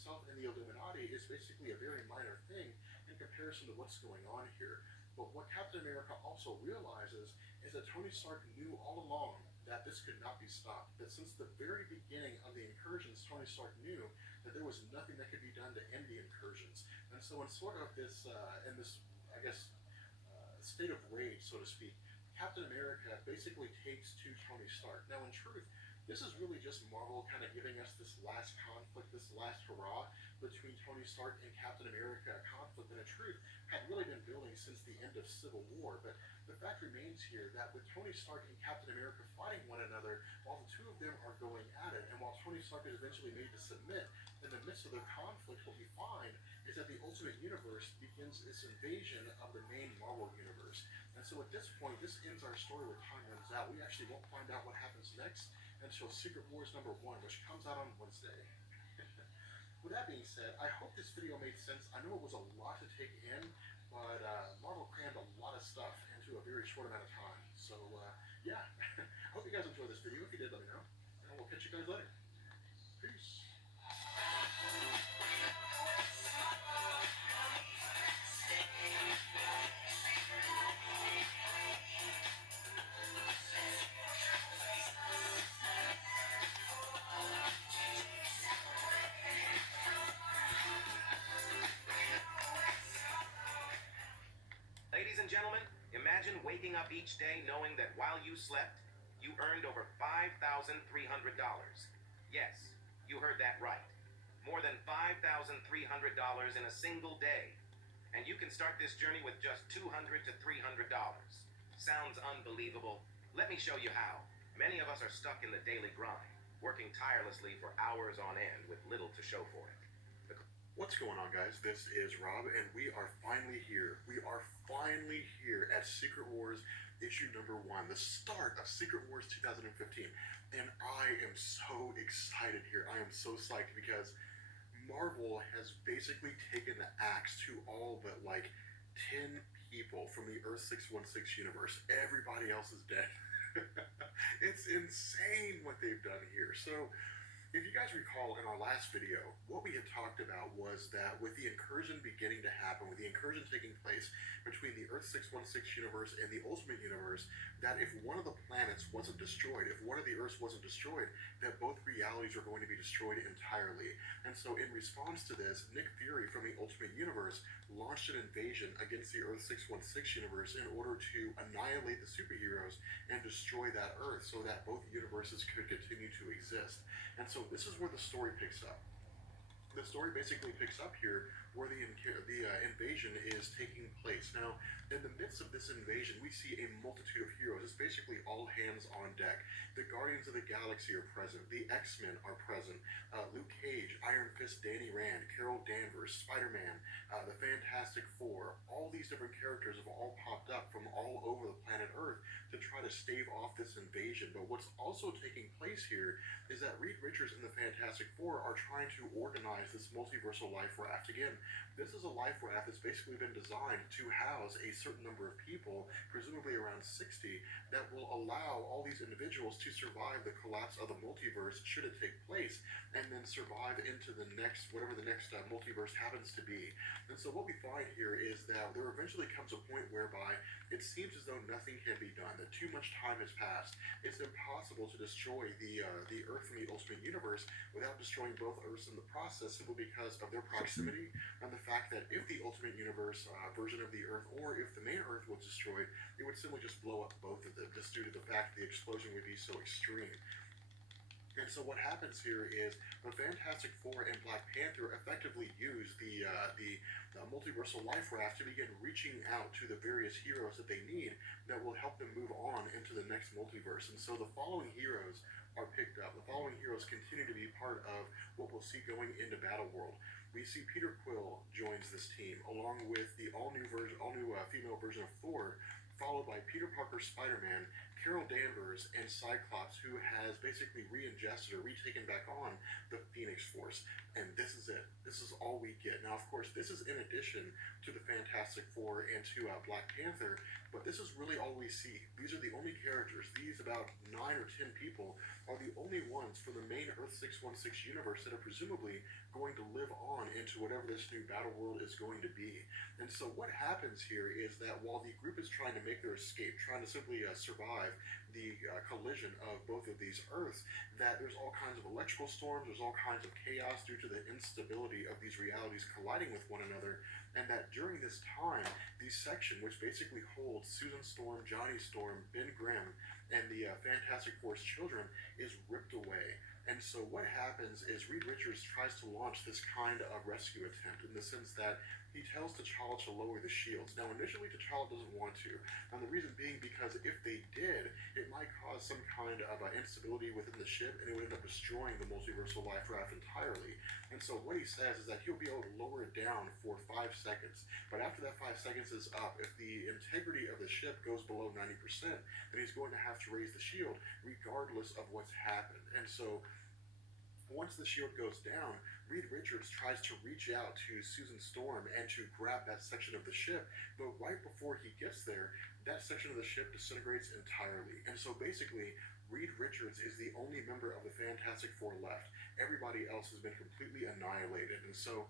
himself and the Illuminati is basically a very minor thing in comparison to what's going on here. But what Captain America also realizes is that Tony Stark knew all along that this could not be stopped. That since the very beginning of the incursions, Tony Stark knew that there was nothing that could be done to end the incursions. And so, in sort of this, I guess, state of rage, so to speak, Captain America basically takes to Tony Stark. Now, in truth, this is really just Marvel kind of giving us this last conflict, this last hurrah between Tony Stark and Captain America, a conflict that, in truth, had really been building since the end of Civil War. But the fact remains here that with Tony Stark and Captain America fighting one another, while the two of them are going at it, and while Tony Stark is eventually made to submit, in the midst of their conflict, what we find is that the Ultimate Universe begins its invasion of the main Marvel Universe. And so at this point, this ends our story where time runs out. We actually won't find out what happens next until Secret Wars #1, which comes out on Wednesday. With that being said, I hope this video made sense. I know it was a lot to take in, but Marvel crammed a lot of stuff into a very short amount of time. So, yeah, I hope you guys enjoyed this video. If you did, let me know. And we'll catch you guys later. Peace. Ladies and gentlemen, imagine waking up each day knowing that while you slept, you earned over $5,300. Yes, you heard that right. More than $5,300 in a single day. And you can start this journey with just $200 to $300. Sounds unbelievable. Let me show you how. Many of us are stuck in the daily grind, working tirelessly for hours on end with little to show for it. What's going on, guys? This is Rob, and we are finally here. We are finally here at Secret Wars issue #1, the start of Secret Wars 2015. And I am so excited here. I am so psyched because Marvel has basically taken the axe to all but like 10 people from the Earth 616 universe. Everybody else is dead. It's insane what they've done here. So, if you guys recall in our last video, what we had talked about was that with the incursion beginning to happen, with the incursion taking place between the Earth 616 universe and the Ultimate Universe, that if one of the planets wasn't destroyed, if one of the Earths wasn't destroyed, that both realities are going to be destroyed entirely. And so in response to this, Nick Fury from the Ultimate Universe launched an invasion against the Earth 616 universe in order to annihilate the superheroes and destroy that Earth so that both universes could continue to exist. And so this is where the story picks up. The story basically picks up here where the invasion is taking place. Now, in the midst of this invasion, we see a multitude of heroes. It's basically all hands on deck. The Guardians of the Galaxy are present. The X-Men are present. Luke Cage, Iron Fist, Danny Rand, Carol Danvers, Spider-Man, the Fantastic Four. All these different characters have all popped up from all over the planet Earth to try to stave off this invasion. But what's also taking place here is that Reed Richards and the Fantastic Four are trying to organize this multiversal life raft. Again, this is a life raft that's basically been designed to house a certain number of people, presumably around 60, that will allow all these individuals to survive the collapse of the multiverse should it take place, and then survive into the next, whatever the next multiverse happens to be. And so what we find here is that there eventually comes a point whereby it seems as though nothing can be done, that too much time has passed. It's impossible to destroy the Earth from the Ultimate Universe without destroying both Earths in the process, simply because of their proximity and the fact that if the Ultimate Universe version of the Earth, or if the main Earth was destroyed, it would simply just blow up both of them, just due to the fact that the explosion would be so extreme. And so what happens here is the Fantastic Four and Black Panther effectively use the multiversal life raft to begin reaching out to the various heroes that they need that will help them move on into the next multiverse. And so the following heroes are picked up. The following heroes continue to be part of what we'll see going into Battleworld. We see Peter Quill joins this team, along with the all-new female version of Thor, followed by Peter Parker Spider-Man, Carol Danvers and Cyclops, who has basically re-ingested or retaken back on the Phoenix Force. And this is it. This is all we get. Now, of course, this is in addition to the Fantastic Four and to Black Panther, but this is really all we see. These are the only characters. These about 9 or 10 people are the only ones for the main Earth 616 universe that are presumably going to live on into whatever this new battle world is going to be. And so what happens here is that while the group is trying to make their escape, trying to simply survive the collision of both of these Earths, that there's all kinds of electrical storms, there's all kinds of chaos due to the instability of these realities colliding with one another, and that during this time, the section, which basically holds Susan Storm, Johnny Storm, Ben Grimm, and the Fantastic Four's children, is ripped away. And so what happens is Reed Richards tries to launch this kind of rescue attempt in the sense that he tells T'Challa to lower the shields. Now, initially, T'Challa doesn't want to, and the reason being because if they did, it might cause some kind of instability within the ship, and it would end up destroying the multiversal life raft entirely. And so what he says is that he'll be able to lower it down for 5 seconds, but after that 5 seconds is up, if the integrity of the ship goes below 90%, then he's going to have to raise the shield regardless of what's happened. And so once the shield goes down, Reed Richards tries to reach out to Susan Storm and to grab that section of the ship, but right before he gets there, that section of the ship disintegrates entirely. And so basically, Reed Richards is the only member of the Fantastic Four left. Everybody else has been completely annihilated. And so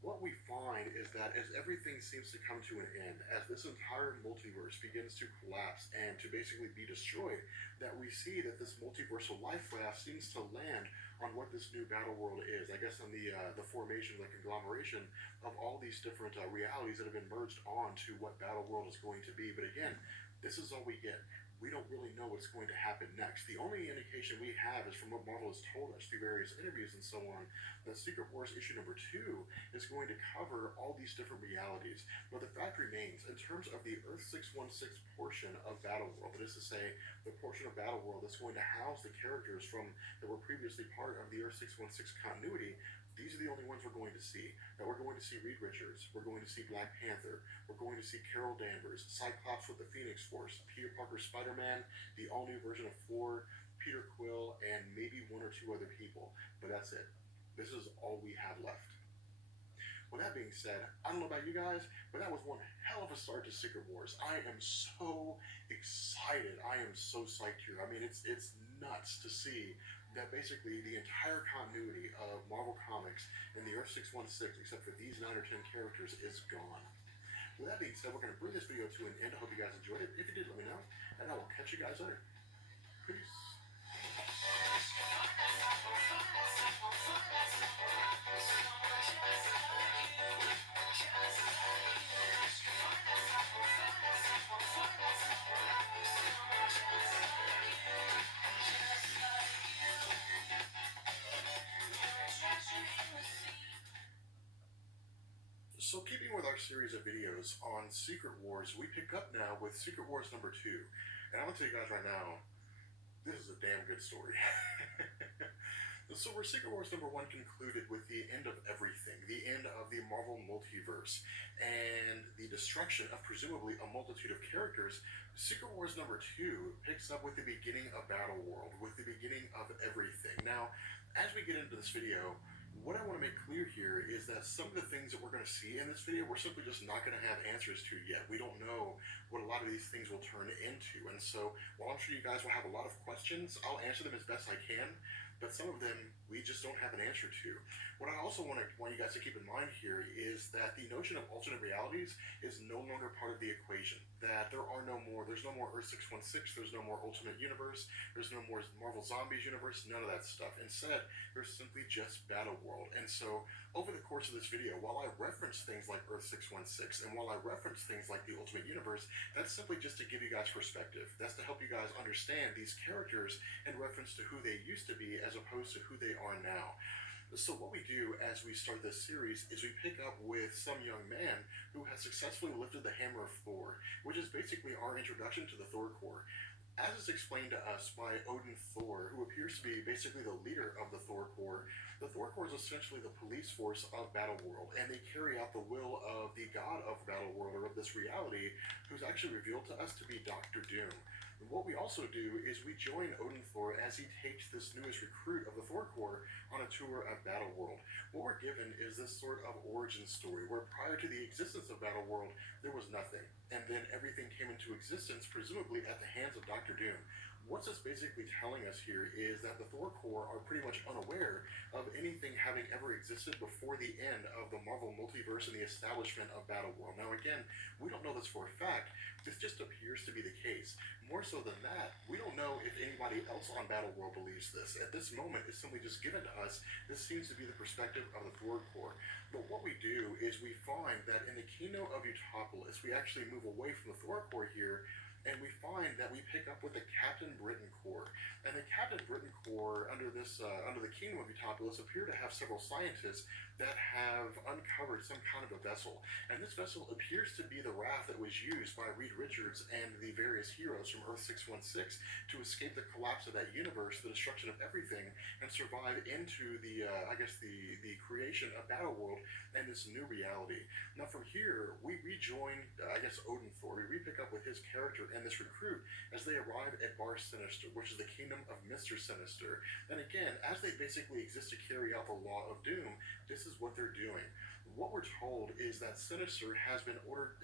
what we find is that as everything seems to come to an end, as this entire multiverse begins to collapse and to basically be destroyed, that we see that this multiversal life raft seems to land on what this new battle world is. I guess on the formation, the conglomeration of all these different realities that have been merged onto what battle world is going to be. But again, this is all we get. We don't really know what's going to happen next. The only indication we have is from what Marvel has told us through various interviews and so on, that Secret Wars issue number 2 is going to cover all these different realities. But the fact remains, in terms of the Earth 616 portion of Battle World, that is to say, the portion of Battle World that's going to house the characters from that were previously part of the Earth 616 continuity, these are the only ones we're going to see. That we're going to see Reed Richards, we're going to see Black Panther, we're going to see Carol Danvers, Cyclops with the Phoenix Force, Peter Parker Spider-Man, the all-new version of Thor, Peter Quill, and maybe 1 or 2 other people. But that's it. This is all we have left. With that being said, I don't know about you guys, but that was one hell of a start to Secret Wars. I am so excited. I am so psyched here. I mean, it's nuts to see that basically the entire continuity of Marvel Comics in the Earth 616, except for these 9 or 10 characters, is gone. With that being said, we're going to bring this video to an end. I hope you guys enjoyed it. If you did, let me know, and I will catch you guys later. Peace. So keeping with our series of videos on Secret Wars, we pick up now with Secret Wars number 2. And I'm going to tell you guys right now, this is a damn good story. So where Secret Wars number 1 concluded with the end of everything, the end of the Marvel multiverse, and the destruction of presumably a multitude of characters, Secret Wars number 2 picks up with the beginning of Battle World, with the beginning of everything. Now, as we get into this video, what I want to make clear here is that some of the things that we're going to see in this video, we're simply just not going to have answers to yet. We don't know what a lot of these things will turn into. And so, while I'm sure you guys will have a lot of questions, I'll answer them as best I can. But some of them we just don't have an answer to. What I also want you guys to keep in mind here is that the notion of alternate realities is no longer part of the equation. That there's no more Earth 616, there's no more Ultimate Universe, there's no more Marvel Zombies universe, none of that stuff. Instead, there's simply just Battle World. And so, over the course of this video, while I reference things like Earth 616, and while I reference things like the Ultimate Universe, that's simply just to give you guys perspective. That's to help you guys understand these characters in reference to who they used to be as opposed to who they are now. So what we do as we start this series is we pick up with some young man who has successfully lifted the hammer of Thor, which is basically our introduction to the Thor Corps. As is explained to us by Odin Thor, who appears to be basically the leader of the Thor Corps, the Thor Corps is essentially the police force of Battle World, and they carry out the will of the god of Battle World, or of this reality, who's actually revealed to us to be Doctor Doom. What we also do is we join Odin as he takes this newest recruit of the Thor Corps on a tour of Battleworld. What we're given is this sort of origin story where prior to the existence of Battleworld, there was nothing. And then everything came into existence, presumably at the hands of Doctor Doom. What's this basically telling us here is that the Thor Corps are pretty much unaware of anything having ever existed before the end of the Marvel multiverse and the establishment of Battleworld. Now, again, we don't know this for a fact. This just appears to be the case. More so than that, we don't know if anybody else on Battleworld believes this. At this moment, it's simply just given to us. This seems to be the perspective of the Thor Corps. But what we do is we find that in the keynote of Utopolis, we actually move away from the Thor Corps here, and we find that we pick up with the Captain Britain Corps. And the Captain Britain Corps, under the Kingdom of Utopolis, appear to have several scientists that have uncovered some kind of a vessel. And this vessel appears to be the raft that was used by Reed Richards and the various heroes from Earth 616 to escape the collapse of that universe, the destruction of everything, and survive into the creation of Battleworld and this new reality. Now, from here, we rejoin, Odin Thor. We pick up with his character and this recruit as they arrive at Bar Sinister, which is the kingdom of Mr. Sinister. And again, as they basically exist to carry out the law of doom, this is what they're doing. What we're told is that Sinister has been ordered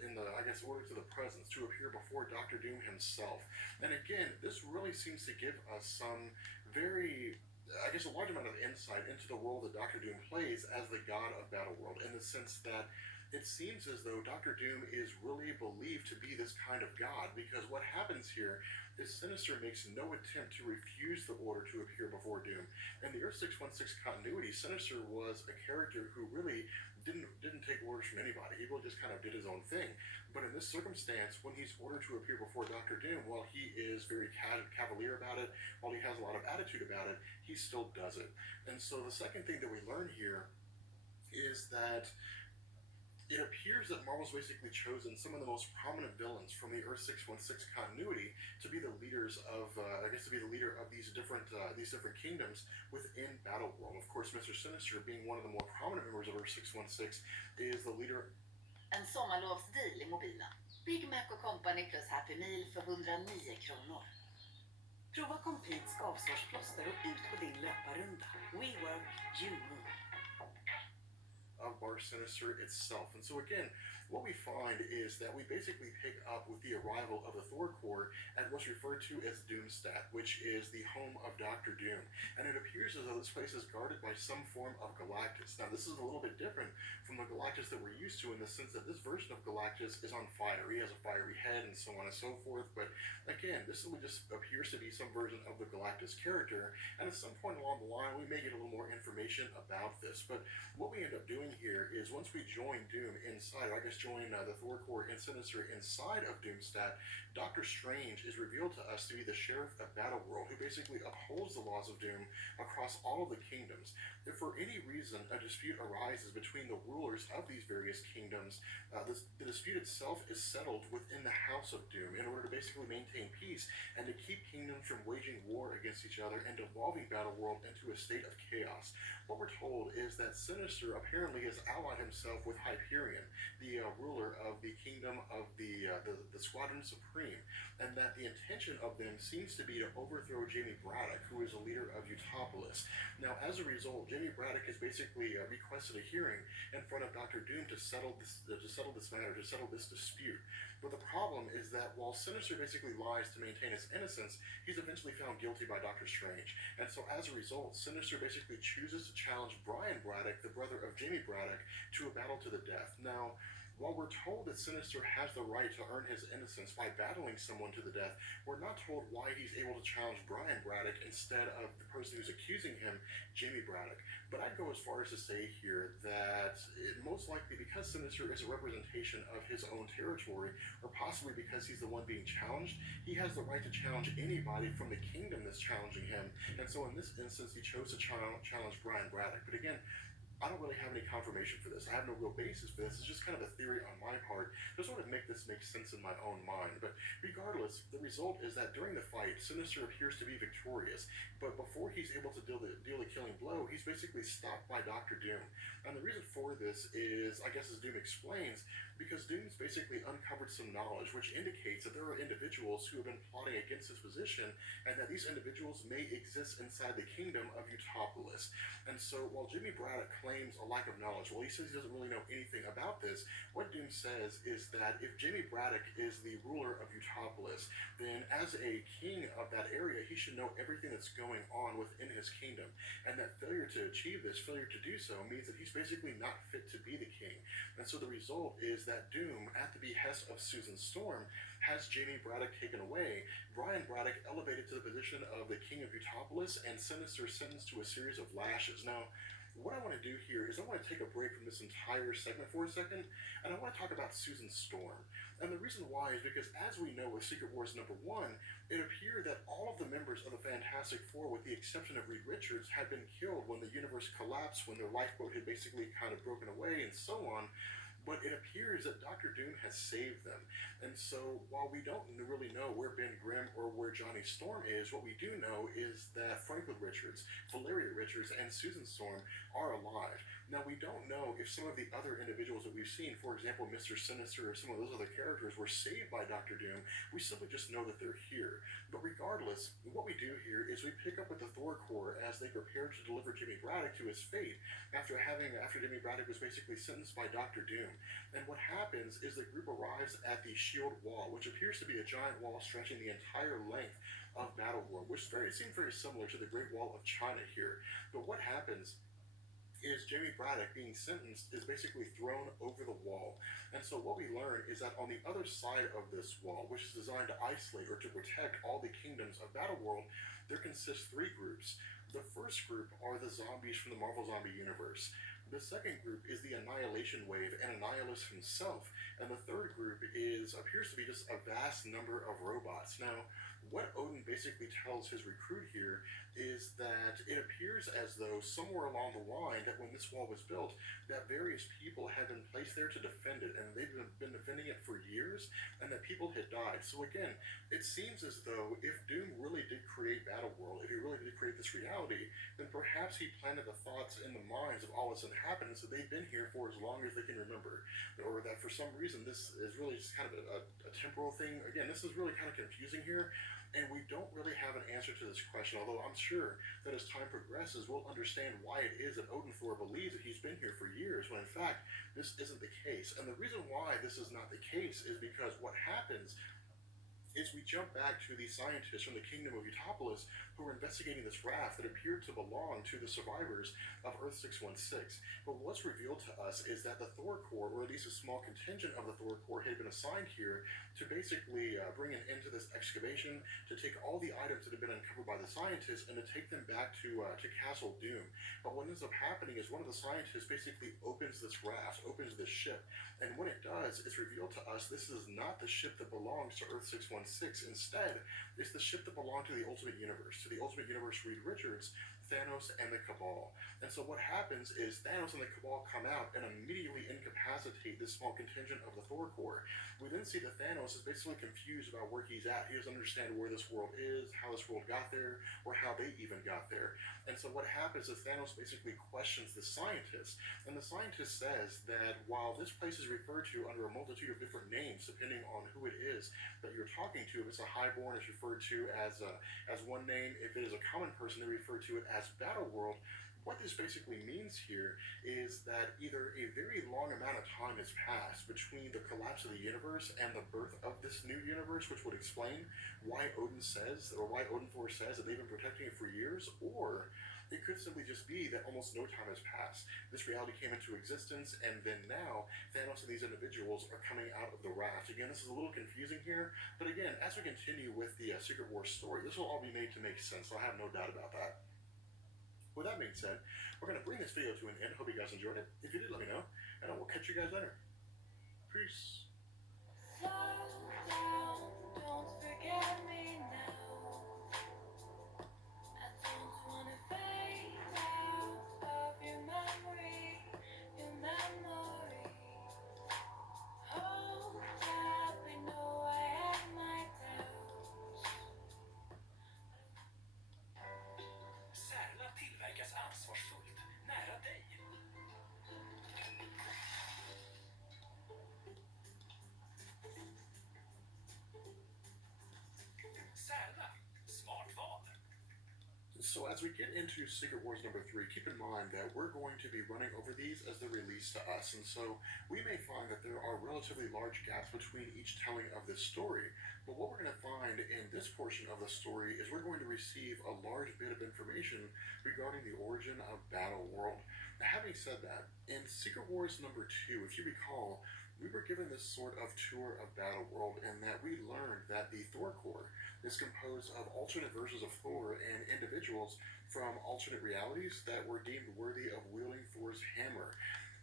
ordered to the presence to appear before Doctor Doom himself. And again, this really seems to give us some very a large amount of insight into the role that Doctor Doom plays as the god of Battleworld, in the sense that it seems as though Doctor Doom is really believed to be this kind of god, because what happens here is Sinister makes no attempt to refuse the order to appear before Doom. In the Earth 616 continuity, Sinister was a character who really didn't take orders from anybody. He really just kind of did his own thing. But in this circumstance, when he's ordered to appear before Doctor Doom, while he is very cavalier about it, while he has a lot of attitude about it, he still does it. And so the second thing that we learn here is that it appears that Marvel's basically chosen some of the most prominent villains from the Earth 616 continuity to be the leaders of, to be the leader of these different kingdoms within Battleworld. Of course, Mr. Sinister, being one of the more prominent members of Earth 616, is the leader. En sommarlovsdeal i mobilen. Big Mac och Company plus Happy Meal för 109 kronor. Prova Competes avsårsplåster och ut på din löparrunda. We work, you move. Of Bar Sinister itself. And so again, what we find is that we basically pick up with the arrival of the Thor Corps at what's referred to as Doomstat, which is the home of Doctor Doom. And it appears as though this place is guarded by some form of Galactus. Now, this is a little bit different from the Galactus that we're used to, in the sense that this version of Galactus is on fire. He has a fiery head and so on and so forth. But again, this just appears to be some version of the Galactus character. And at some point along the line, we may get a little more information about this. But what we end up doing here is, once we join Doom inside, join the Thor Corps and Sinister inside of Doomstat, Doctor Strange is revealed to us to be the Sheriff of Battleworld, who basically upholds the laws of Doom across all of the kingdoms. If for any reason a dispute arises between the rulers of these various kingdoms, the dispute itself is settled within the House of Doom in order to basically maintain peace and to keep kingdoms from waging war against each other and devolving Battleworld into a state of chaos. What we're told is that Sinister apparently has allied himself with Hyperion, the ruler of the kingdom of the Squadron Supreme, and that the intention of them seems to be to overthrow Jamie Braddock, who is the leader of Utopolis. Now, as a result, Jamie Braddock has basically requested a hearing in front of Doctor Doom to settle this matter, to settle this dispute. But the problem is that while Sinister basically lies to maintain his innocence, he's eventually found guilty by Doctor Strange. And so as a result, Sinister basically chooses to challenge Brian Braddock, the brother of Jamie Braddock, to a battle to the death. Now, while we're told that Sinister has the right to earn his innocence by battling someone to the death, we're not told why he's able to challenge Brian Braddock instead of the person who's accusing him, Jamie Braddock. But I'd go as far as to say here that most likely, because Sinister is a representation of his own territory, or possibly because he's the one being challenged, he has the right to challenge anybody from the kingdom that's challenging him. And so in this instance, he chose to challenge Brian Braddock. But again, I don't really have any confirmation for this. I have no real basis for this. It's just kind of a theory on my part to sort of make this make sense in my own mind. But regardless, the result is that during the fight, Sinister appears to be victorious. But before he's able to deal the killing blow, he's basically stopped by Doctor Doom. And the reason for this is, I guess as Doom explains, because Doom's basically uncovered some knowledge which indicates that there are individuals who have been plotting against his position, and that these individuals may exist inside the kingdom of Utopolis. And so while Jimmy Braddock claims a lack of knowledge, well, he says he doesn't really know anything about this, what Doom says is that if Jimmy Braddock is the ruler of Utopolis, then as a king of that area, he should know everything that's going on within his kingdom. And that failure to achieve this, failure to do so, means that he's basically not fit to be the king. And so the result is that Doom, at the behest of Susan Storm, has Jamie Braddock taken away, Brian Braddock elevated to the position of the King of Utopolis, and Sinister sentenced to a series of lashes. Now, what I want to do here is I want to take a break from this entire segment for a second, and I want to talk about Susan Storm. And the reason why is because, as we know with Secret Wars #1, it appeared that all of the members of the Fantastic Four, with the exception of Reed Richards, had been killed when the universe collapsed, when their lifeboat had basically kind of broken away, and so on. But it appears that Doctor Doom has saved them. And so while we don't really know where Ben Grimm or where Johnny Storm is, what we do know is that Franklin Richards, Valeria Richards, and Susan Storm are alive. Now, we don't know if some of the other individuals that we've seen, for example, Mr. Sinister or some of those other characters, were saved by Doctor Doom. We simply just know that they're here. But regardless, what we do here is we pick up with the Thor Corps as they prepare to deliver Jimmy Braddock to his fate after Jimmy Braddock was basically sentenced by Doctor Doom. And what happens is the group arrives at the Shield Wall, which appears to be a giant wall stretching the entire length of Battleworld, which seems very similar to the Great Wall of China here. But what happens is Jamie Braddock, being sentenced, is basically thrown over the wall. And so what we learn is that on the other side of this wall, which is designed to isolate or to protect all the kingdoms of Battleworld, there consists 3 groups. The first group are the zombies from the Marvel Zombie universe. The second group is the Annihilation Wave and Annihilus himself. And the third group appears to be just a vast number of robots. Now, what Odin basically tells his recruit here is that it appears as though somewhere along the line, that when this wall was built, that various people had been placed there to defend it, and they've been defending it for years, and that people had died. So again, it seems as though if Doom really did create Battleworld, if he really did create this reality, then perhaps he planted the thoughts in the minds of all that's happened, so they've been here for as long as they can remember. Or that for some reason this is really just kind of a temporal thing. Again, this is really kind of confusing here, and we don't really have an answer to this question, although I'm sure that as time progresses, we'll understand why it is that Odin Thor believes that he's been here for years, when in fact, this isn't the case. And the reason why this is not the case is because what happens is we jump back to the scientists from the kingdom of Utopolis who were investigating this raft that appeared to belong to the survivors of Earth 616. But what's revealed to us is that the Thor Corps, or at least a small contingent of the Thor Corps, had been assigned here to basically bring an end to this excavation, to take all the items that had been uncovered by the scientists and to take them back to Castle Doom. But what ends up happening is one of the scientists basically opens this raft, opens this ship, and when it does, it's revealed to us this is not the ship that belongs to Earth 616. Instead, it's the ship that belonged to the Ultimate Universe, Reed Richards, Thanos, and the Cabal. And so what happens is Thanos and the Cabal come out and immediately incapacitate this small contingent of the Thor Corps. We then see that Thanos is basically confused about where he's at. He doesn't understand where this world is, how this world got there, or how they even got there. And so what happens is Thanos basically questions the scientist, and the scientist says that while this place is referred to under a multitude of different names, depending on who it is that you're talking to, if it's a highborn, it's referred to as one name. If it is a common person, they refer to it as Battleworld. What this basically means here is that either a very long amount of time has passed between the collapse of the universe and the birth of this new universe, which would explain why Odin Thor says that they've been protecting it for years, or it could simply just be that almost no time has passed. This reality came into existence, and then now Thanos and these individuals are coming out of the raft. Again, this is a little confusing here, but again, as we continue with the Secret Wars story, this will all be made to make sense, so I have no doubt about that. With that being said, we're going to bring this video to an end. Hope you guys enjoyed it. If you did, let me know, and I will catch you guys later. Peace. Slow down, don't forget me now. I don't wanna fade out of your memory. So as we get into Secret Wars number 3, keep in mind that we're going to be running over these as they're released to us, and so we may find that there are relatively large gaps between each telling of this story. But what we're going to find in this portion of the story is we're going to receive a large bit of information regarding the origin of Battle World. Now, having said that, in Secret Wars number 2, if you recall, we were given this sort of tour of Battle World, and that we learned that the Thor Corps is composed of alternate versions of Thor and individuals from alternate realities that were deemed worthy of wielding Thor's hammer,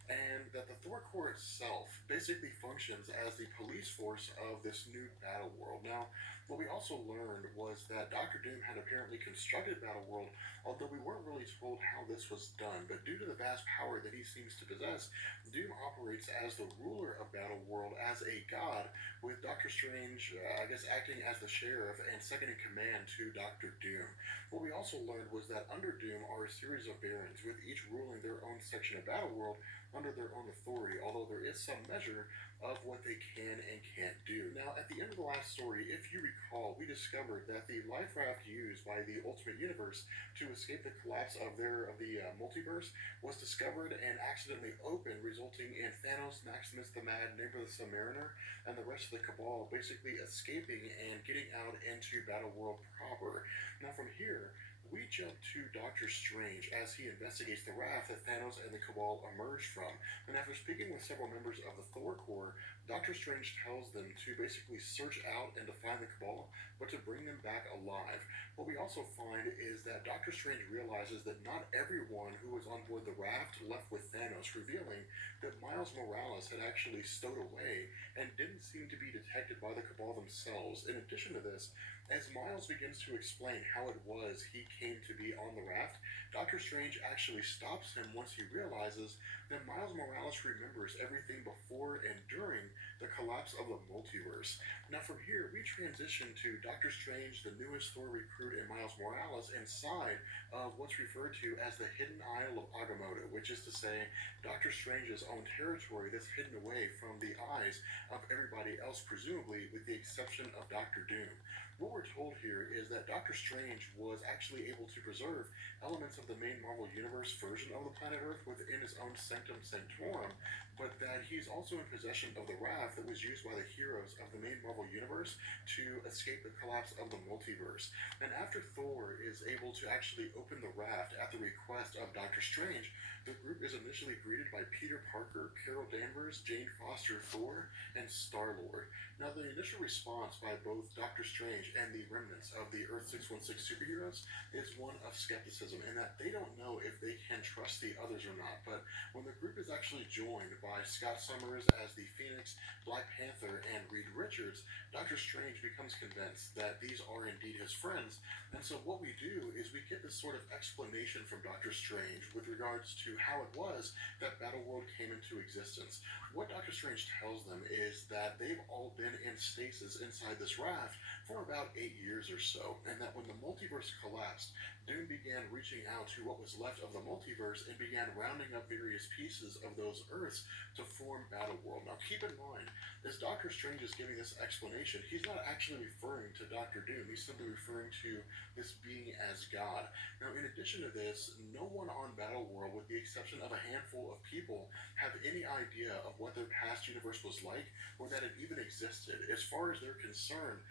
and that the Thor Corps itself basically functions as the police force of this new battle world. Now, what we also learned was that Doctor Doom had apparently constructed Battle World, although we weren't really told how this was done. But due to the vast power that he seems to possess, Doom operates as the ruler of Battle World as a god, with Doctor Strange, I guess, acting as the sheriff and second in command to Doctor Doom. What we also learned was that under Doom are a series of barons, with each ruling their own section of Battle World under their own authority, although there is some measure of what they can and can't do. Now, at the end of the last story, if you recall, we discovered that the life raft used by the Ultimate Universe to escape the collapse of the multiverse was discovered and accidentally opened, resulting in Thanos, Maximus the Mad, Nicholas the Mariner, and the rest of the Cabal basically escaping and getting out into Battle World proper. Now, from here, we jump to Doctor Strange as he investigates the raft that Thanos and the Cabal emerged from. And after speaking with several members of the Thor Corps, Doctor Strange tells them to basically search out and to find the Cabal, but to bring them back alive. What we also find is that Doctor Strange realizes that not everyone who was on board the raft left with Thanos, revealing that Miles Morales had actually stowed away and didn't seem to be detected by the Cabal themselves. In addition to this, as Miles begins to explain how it was he came to be on the raft, Doctor Strange actually stops him once he realizes that Miles Morales remembers everything before and during the collapse of the multiverse. Now, from here, we transition to Doctor Strange, the newest Thor recruit, and Miles Morales inside of what's referred to as the Hidden Isle of Agamotto, which is to say, Doctor Strange's own territory that's hidden away from the eyes of everybody else, presumably with the exception of Doctor Doom. What we're told here is that Doctor Strange was actually able to preserve elements of the main Marvel Universe version of the planet Earth within his own sanctum sanctorum, but that he's also in possession of the raft that was used by the heroes of the main Marvel Universe to escape the collapse of the multiverse. And after Thor is able to actually open the raft at the request of Doctor Strange, the group is initially greeted by Peter Parker, Carol Danvers, Jane Foster, Thor, and Star-Lord. Now, the initial response by both Doctor Strange and the remnants of the Earth 616 superheroes is one of skepticism, in that they don't know if they can trust the others or not. But when the group is actually joined by Scott Summers as the Phoenix, Black Panther, and Reed Richards, Doctor Strange becomes convinced that these are indeed his friends. And so what we do is we get this sort of explanation from Doctor Strange with regards to how it was that Battleworld came into existence. What Doctor Strange tells them is that they've all been in stasis inside this raft for about 8 years or so, and that when the multiverse collapsed, Doom began reaching out to what was left of the multiverse and began rounding up various pieces of those Earths to form Battleworld. Now, keep in mind, as Doctor Strange is giving this explanation, he's not actually referring to Doctor Doom. He's simply referring to this being as God. Now, in addition to this, no one on Battleworld, with the exception of a handful of people, have any idea of what their past universe was like or that it even existed. As far as they're concerned,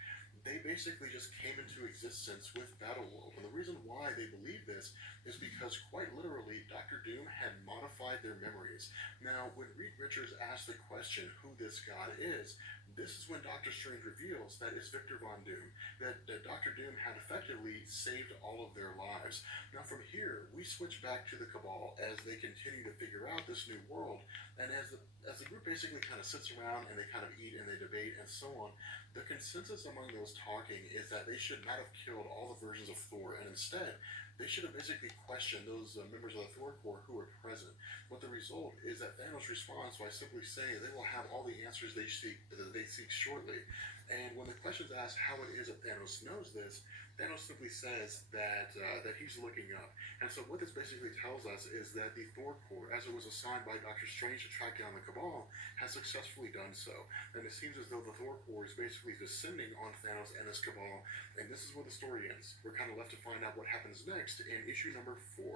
they basically just came into existence with Battleworld. And the reason why they believe this is because, quite literally, Doctor Doom had modified their memories. Now, when Reed Richards asked the question who this god is, this is when Doctor Strange reveals that it's Victor Von Doom, that Doctor Doom had effectively saved all of their lives. Now, from here, we switch back to the Cabal as they continue to figure out this new world. And as the group basically kind of sits around and they kind of eat and they debate and so on, the consensus among those talking is that they should not have killed all the versions of Thor, and instead, they should have basically questioned those members of the Thor Corps who were present. What the result is that Thanos responds by simply saying they will have all the answers they seek shortly. And when the question is asked how it is that Thanos knows this, Thanos simply says that he's looking up. And so what this basically tells us is that the Thor Corps, as it was assigned by Doctor Strange to track down the Cabal, has successfully done so. And it seems as though the Thor Corps is basically descending on Thanos and his Cabal. And this is where the story ends. We're kind of left to find out what happens next in issue number 4.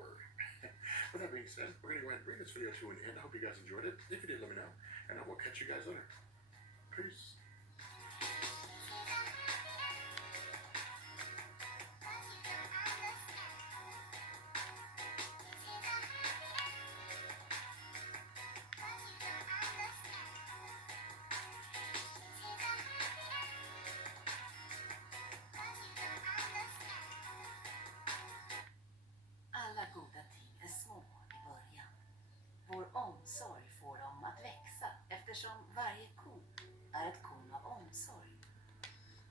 With that being said, we're going to go ahead and bring this video to an end. I hope you guys enjoyed it. If you did, let me know. And I will catch you guys later. Peace. Alla goda ting är små i början. Vår omsorg får dem att växa eftersom varje korn är ett korn av omsorg.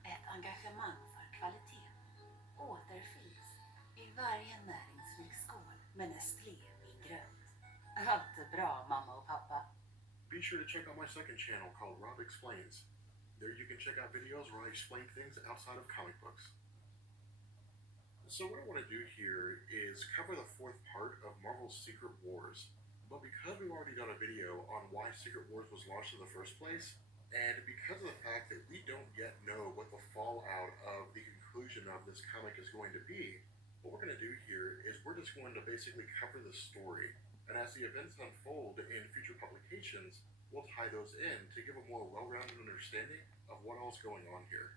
Ett engagemang för kvalitet återfinns i varje näringsrik skål med Nestlé grönt. Allt är bra, mamma och pappa. Be sure to check out my second channel called Rob Explains. There you can check out videos where I explain things outside of comic books. So what I want to do here is cover the 4th part of Marvel's Secret Wars. But because we've already done a video on why Secret Wars was launched in the first place, and because of the fact that we don't yet know what the fallout of the conclusion of this comic is going to be, what we're going to do here is we're just going to basically cover the story. And as the events unfold in future publications, we'll tie those in to give a more well-rounded understanding of what else is going on here.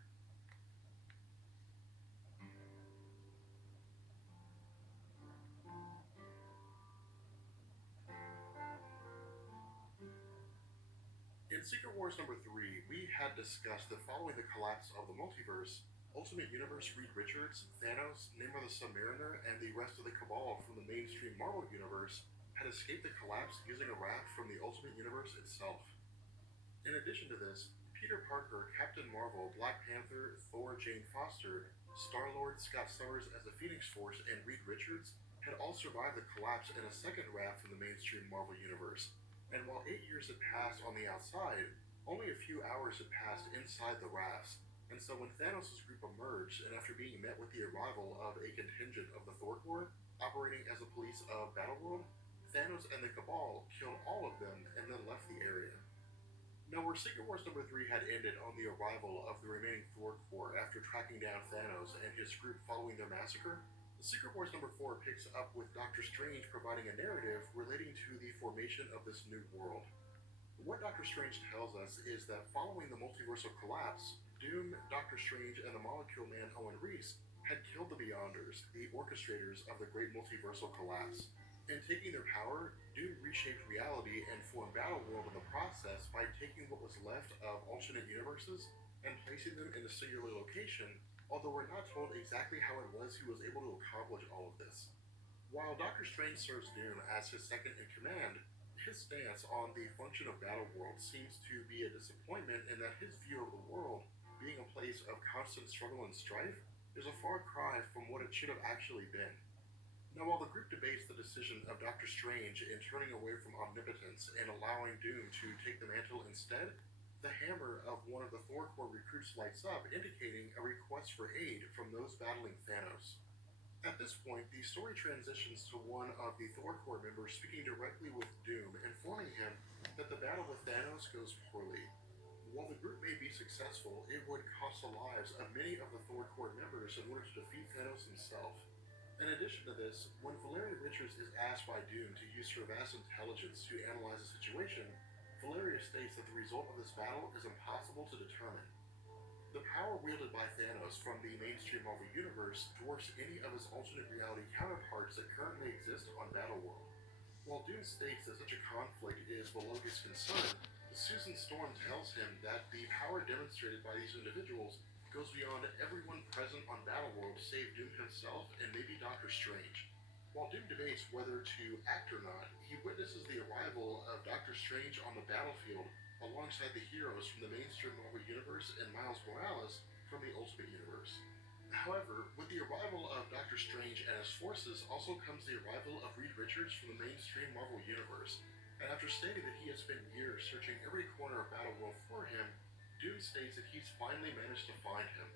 In Secret Wars number 3, we had discussed that following the collapse of the multiverse, Ultimate Universe Reed Richards, Thanos, Namor the Submariner, and the rest of the Cabal from the mainstream Marvel Universe had escaped the collapse using a raft from the Ultimate Universe itself. In addition to this, Peter Parker, Captain Marvel, Black Panther, Thor, Jane Foster, Star-Lord, Scott Summers as the Phoenix Force, and Reed Richards had all survived the collapse in a second raft from the mainstream Marvel Universe. And while 8 years had passed on the outside, only a few hours had passed inside the rafts. And so when Thanos' group emerged, and after being met with the arrival of a contingent of the Thor Corps, operating as the police of Battleworld, Thanos and the Cabal killed all of them and then left the area. Now, where Secret Wars number 3 had ended on the arrival of the remaining Thor Corps after tracking down Thanos and his group following their massacre, Secret Wars number 4 picks up with Doctor Strange providing a narrative relating to the formation of this new world. What Doctor Strange tells us is that following the multiversal collapse, Doom, Doctor Strange, and the Molecule Man Owen Reese had killed the Beyonders, the orchestrators of the Great Multiversal Collapse. In taking their power, Doom reshaped reality and formed Battleworld in the process by taking what was left of alternate universes and placing them in a singular location, although we're not told exactly how it was he was able to accomplish all of this. While Doctor Strange serves Doom as his second in command, his stance on the function of Battleworld seems to be a disappointment in that his view of the world, being a place of constant struggle and strife, is a far cry from what it should have actually been. Now, while the group debates the decision of Doctor Strange in turning away from omnipotence and allowing Doom to take the mantle instead, the hammer of one of the Thor Corps recruits lights up, indicating a request for aid from those battling Thanos. At this point, the story transitions to one of the Thor Corps members speaking directly with Doom, informing him that the battle with Thanos goes poorly. While the group may be successful, it would cost the lives of many of the Thor Corps members in order to defeat Thanos himself. In addition to this, when Valeria Richards is asked by Doom to use her vast intelligence to analyze the situation, Valeria states that the result of this battle is impossible to determine. The power wielded by Thanos from the mainstream Marvel Universe dwarfs any of his alternate reality counterparts that currently exist on Battleworld. While Doom states that such a conflict is below his concern, Susan Storm tells him that the power demonstrated by these individuals goes beyond everyone present on Battleworld save Doom himself and maybe Doctor Strange. While Doom debates whether to act or not, he witnesses the arrival of Doctor Strange on the battlefield alongside the heroes from the mainstream Marvel Universe and Miles Morales from the Ultimate Universe. However, with the arrival of Doctor Strange and his forces also comes the arrival of Reed Richards from the mainstream Marvel Universe. And after stating that he has spent years searching every corner of Battleworld for him, Doom states that he's finally managed to find him.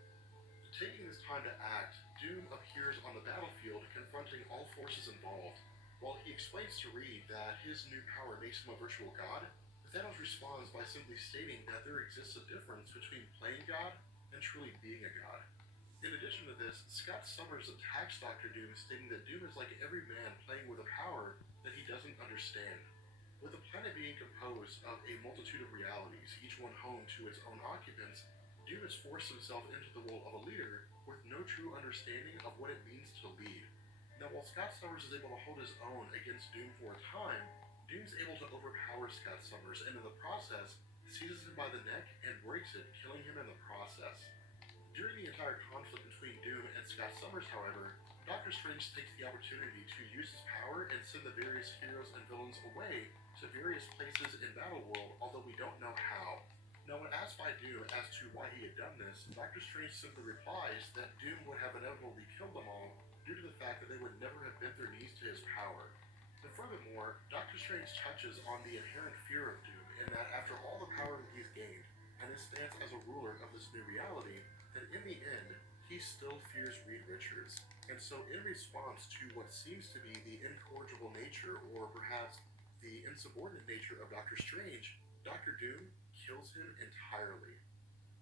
Taking this time to act, Doom appears on the battlefield confronting all forces involved. While he explains to Reed that his new power makes him a virtual god, Thanos responds by simply stating that there exists a difference between playing God and truly being a god. In addition to this, Scott Summers attacks Doctor Doom, stating that Doom is like every man playing with a power that he doesn't understand. With the planet being composed of a multitude of realities, each one home to its own occupants, Doom has forced himself into the role of a leader with no true understanding of what it means to lead. Now, while Scott Summers is able to hold his own against Doom for a time, Doom's able to overpower Scott Summers and in the process seizes him by the neck and breaks it, killing him in the process. During the entire conflict between Doom and Scott Summers, however, Doctor Strange takes the opportunity to use his power and send the various heroes and villains away to various places in Battleworld, although we don't know how. Now, when asked by Doom as to why he had done this, Doctor Strange simply replies that Doom would have inevitably killed them all due to the fact that they would never have bent their knees to his power. And furthermore, Doctor Strange touches on the inherent fear of Doom in that after all the power that he's gained and his stance as a ruler of this new reality, that in the end, he still fears Reed Richards. And so in response to what seems to be the incorrigible nature, or perhaps the insubordinate nature of Doctor Strange, Doctor Doom kills him entirely.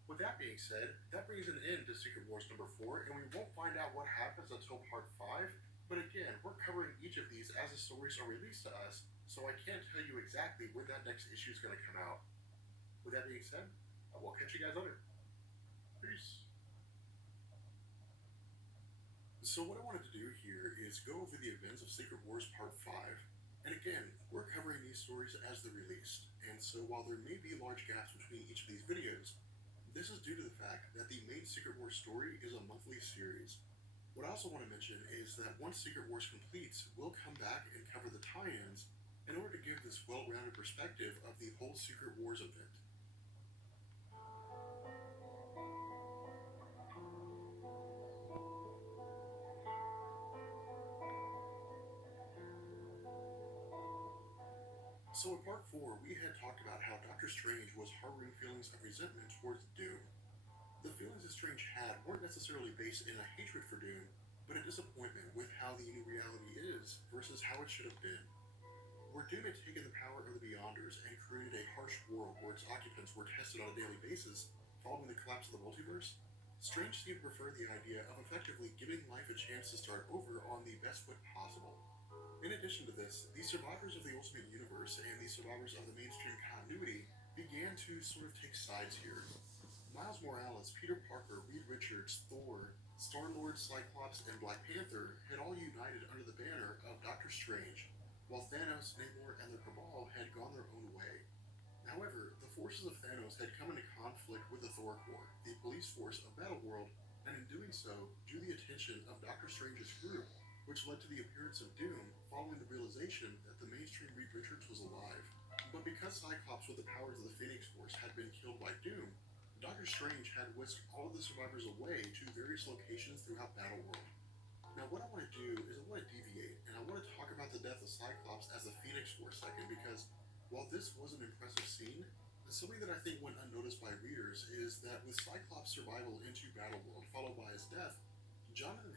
With that being said, that brings an end to Secret Wars number 4, and we won't find out what happens until part 5, but again, we're covering each of these as the stories are released to us, so I can't tell you exactly when that next issue is going to come out. With that being said, I will catch you guys later. Peace. So what I wanted to do here is go over the events of Secret Wars Part 5. And again, we're covering these stories as they're released. And so while there may be large gaps between each of these videos, this is due to the fact that the main Secret Wars story is a monthly series. What I also want to mention is that once Secret Wars completes, we'll come back and cover the tie-ins in order to give this well-rounded perspective of the whole Secret Wars event. So in part 4, we had talked about how Doctor Strange was harboring feelings of resentment towards Doom. The feelings that Strange had weren't necessarily based in a hatred for Doom, but a disappointment with how the new reality is versus how it should have been. Where Doom had taken the power of the Beyonders and created a harsh world where its occupants were tested on a daily basis following the collapse of the multiverse, Strange seemed to prefer the idea of effectively giving life a chance to start over on the best foot possible. In addition to this, the survivors of the Ultimate Universe and the survivors of the mainstream continuity began to sort of take sides here. Miles Morales, Peter Parker, Reed Richards, Thor, Star-Lord, Cyclops, and Black Panther had all united under the banner of Doctor Strange, while Thanos, Namor, and the Cabal had gone their own way. However, the forces of Thanos had come into conflict with the Thor Corps, the police force of Battleworld, and in doing so, drew the attention of Doctor Strange's group, which led to the appearance of Doom following the realization that the mainstream Reed Richards was alive. But because Cyclops with the powers of the Phoenix Force had been killed by Doom, Doctor Strange had whisked all of the survivors away to various locations throughout Battleworld. Now what I want to do is I want to deviate, and I want to talk about the death of Cyclops as the Phoenix for a second, because while this was an impressive scene, something that I think went unnoticed by readers is that with Cyclops' survival into Battleworld followed by his death, Jonathan